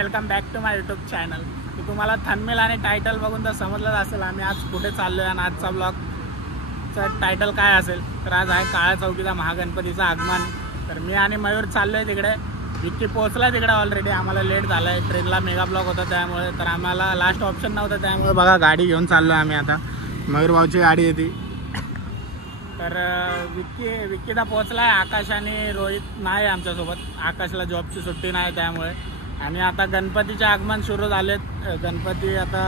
Welcome back to my YouTube channel. की तुम्हाला thumbnail आणि टायटल बघून तर समजलंच असेल आम्ही आज कुठे चाललो आहे आणि आजचा ब्लॉगचा टायटल काय असेल। तर आज आहे काळा चौकीचा महागणपतीचं आगमन। तर मी आणि मयूर चाललो आहे तिकडे। विक्की पोहोचला तिकडे ऑलरेडी, आम्हाला लेट झाला आहे, ट्रेनला मेगा ब्लॉक होता त्यामुळे। तर आम्हाला लास्ट ऑप्शन नव्हतं त्यामुळे बघा गाडी घेऊन चाललो आम्ही आता। मयूर भाऊची गाडी येते। तर विक्कीदा पोहोचला आहे, आकाश आणि रोहित नाही आमच्यासोबत, आकाशला जॉबची सुट्टी नाही त्यामुळे। आणि आता गणपतीचे आगमन सुरू झालेत, गणपती आता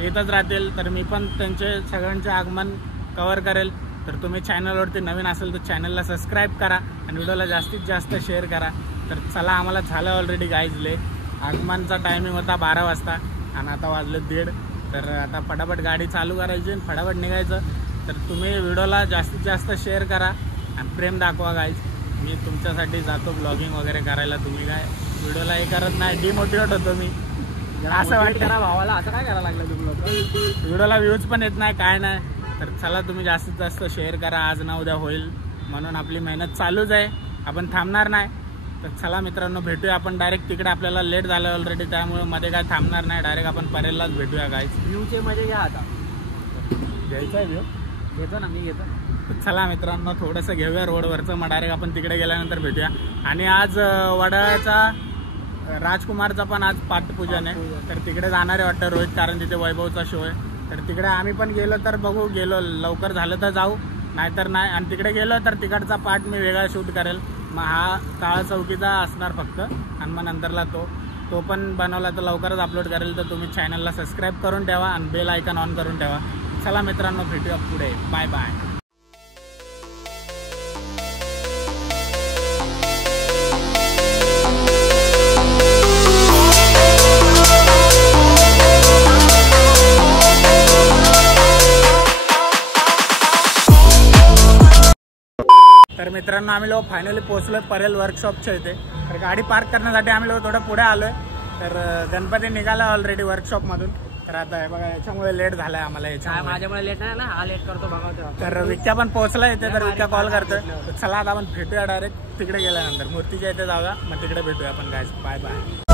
येतच राहतील। तर मी पण त्यांचे सगळ्यांचे आगमन कव्हर करेल। तर तुम्ही चॅनलवरती नवीन असेल तर चॅनलला सबस्क्राईब करा आणि व्हिडिओला जास्तीत जास्त शेअर करा। तर चला, आम्हाला झालं ऑलरेडी गाईजले। आगमनचा टायमिंग होता 12 वाजता आणि आता वाजले 1:30। तर आता फटाफट गाडी चालू करायची आणि फटाफट निघायचं। तर तुम्ही व्हिडिओला जास्तीत जास्त शेअर करा आणि प्रेम दाखवा गाईज। मी तुमच्यासाठी जातो ब्लॉगिंग वगैरे करायला, तुम्ही काय व्हिडिओला हे करत नाही, डिमोटिवेट होतो मी। असं वाटतं ना भावाला, असं काय करायला लागलं तुम्ही? व्हिडिओला व्ह्यूज पण येत नाही, काय नाही। तर चला, तुम्ही जास्तीत जास्त शेअर करा, आज ना उद्या होईल म्हणून आपली मेहनत चालूच आहे, आपण थांबणार नाही। तर चला मित्रांनो, भेटूया आपण डायरेक्ट तिकडे। आपल्याला लेट झालं ऑलरेडी त्यामुळे मध्ये काय थांबणार नाही, डायरेक्ट आपण परेललाच भेटूया गाईज। व्ह्यूचे मध्ये घ्या, आता घ्यायचा आहे व्ह्यू, घेतो ना, मी घेतो। तर चला मित्रांनो, थोडंसं घेऊया रोडवरचं, मग डायरेक्ट आपण तिकडे गेल्यानंतर भेटूया। आणि आज वडाळ्याचा राजकुमारचा पण आज पाठपूजन आहे, तर तिकडे जाणार आहे वाटतं रोहित, कारण तिथे वैभवचा शो आहे। तर तिकडे आम्ही पण गेलो तर बघू, गेलो लवकर झालं तर जाऊ, नाहीतर नाही। आणि तिकडे गेलो तर तिकडचा पार्ट मी वेगळा शूट करेल। मग हा काळा चौकीचा असणार फक्त, आणि मग नंतरला तो पण बनवला तर लवकरच अपलोड करेल। तर तुम्ही चॅनलला सबस्क्राईब करून ठेवा आणि बेल आयकॉन ऑन करून ठेवा। चला मित्रांनो, भेटूया पुढे, बाय बाय। तर मित्रांनो, आम्ही लोक फायनली पोहोचलो परेल वर्कशॉपच्या इथे। तर गाडी पार्क करण्यासाठी आम्ही लोक थोडं पुढे आलोय। तर गणपती निघाला ऑलरेडी वर्कशॉपमधून। तर आता हे बघा, याच्यामुळे लेट झालाय आम्हाला, याच्यामुळे माझ्यामुळे लेट नाही ना, हा लेट करतो बघा। तर विक्या पण पोहोचला इथे, तर विक्या कॉल करतोय। तर चला आता आपण भेटूया डायरेक्ट तिकडे गेल्यानंतर, मूर्तीच्या इथे जाऊया, मग तिकडे भेटूया आपण गाईज, बाय बाय।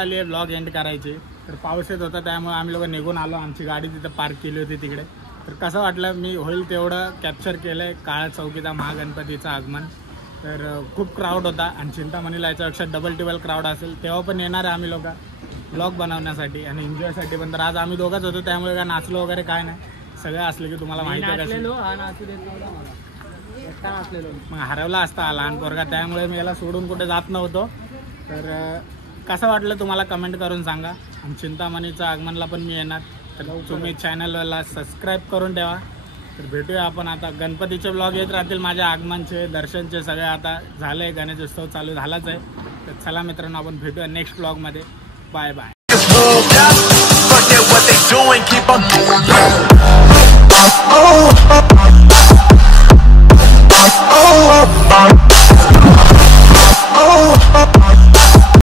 आली आहे ब्लॉग एंड करायची. तर पाऊस येत होता त्यामुळे आम्ही लोक निघून आलो. आमची गाडी तिथं पार्क केली होती तिकडे. तर कसं वाटलं मी होईल तेवढं कॅप्चर केलं आहे काळा चौकीचा महागणपतीचं आगमन. तर खूप क्राऊड होता आणि चिंतामणीला याच्यापेक्षा डबल टिबल क्राऊड असेल तेव्हा पण येणार आहे आम्ही लोक ब्लॉग बनवण्यासाठी आणि एन्जॉयसाठी. पण तर आज आम्ही दोघंच होतो त्यामुळे काय नाचलो वगैरे काय नाही. सगळं असलं की तुम्हाला माहिती आहे कसं. हा नाचू देत नव्हता मला, एकटा नाचलेलो. मग हरवला असता हा लहान पोरगा त्यामुळे मी याला सोडून कुठे जात नव्हतो. तर कसं वाटलं तुम्हाला कमेंट करून सांगा. आणि चिंतामणीचं आगमनला पण मी येणार. तर तुम्ही चॅनलला सबस्क्राईब करून ठेवा. तर भेटूया आपण आता. गणपतीचे ब्लॉग येत राहतील माझ्या आगमनचे दर्शनचे सगळे. आता झालं आहे गणेशोत्सव चालू झालाच आहे. तर चला मित्रांनो आपण भेटूया नेक्स्ट ब्लॉगमध्ये. Bye bye. Forget what they doing, keep on